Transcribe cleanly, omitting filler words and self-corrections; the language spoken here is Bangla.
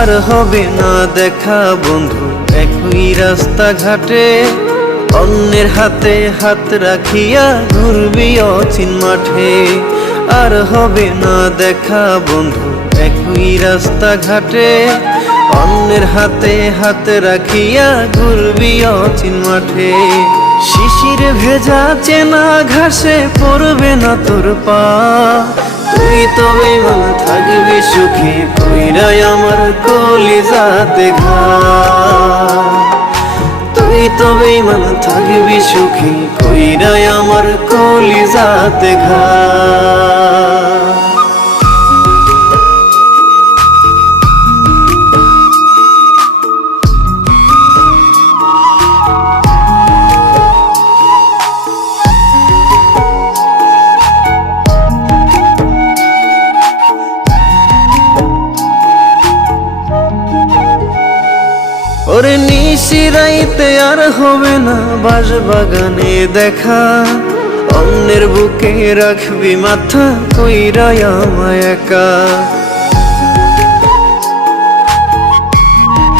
আর হবে না দেখা বন্ধু একই রাস্তাঘাটে, অন্যের হাতে হাত রাখিয়া ঘুরবি অচিন মাঠে। আর হবে না দেখা বন্ধু একই রাস্তাঘাটে, অন্যের হাতে হাত রাখিয়া ঘুরবি অচিন মাঠে। শিশির ভেজা চেনা ঘাসে পড়বে না তোর পা, তুই তবে মন থাকবি সুখী কইরাই আমার কলিজাতে ঘা। তুই তবে মন থাকবি সুখী কইরাই আমার কলিজাতে ঘা। ওরে নিশিরাইতে আর হবে না বাঁশবাগানে দেখা, অন্যের বুকে রাখবি মাথা কইরা আমায় একা।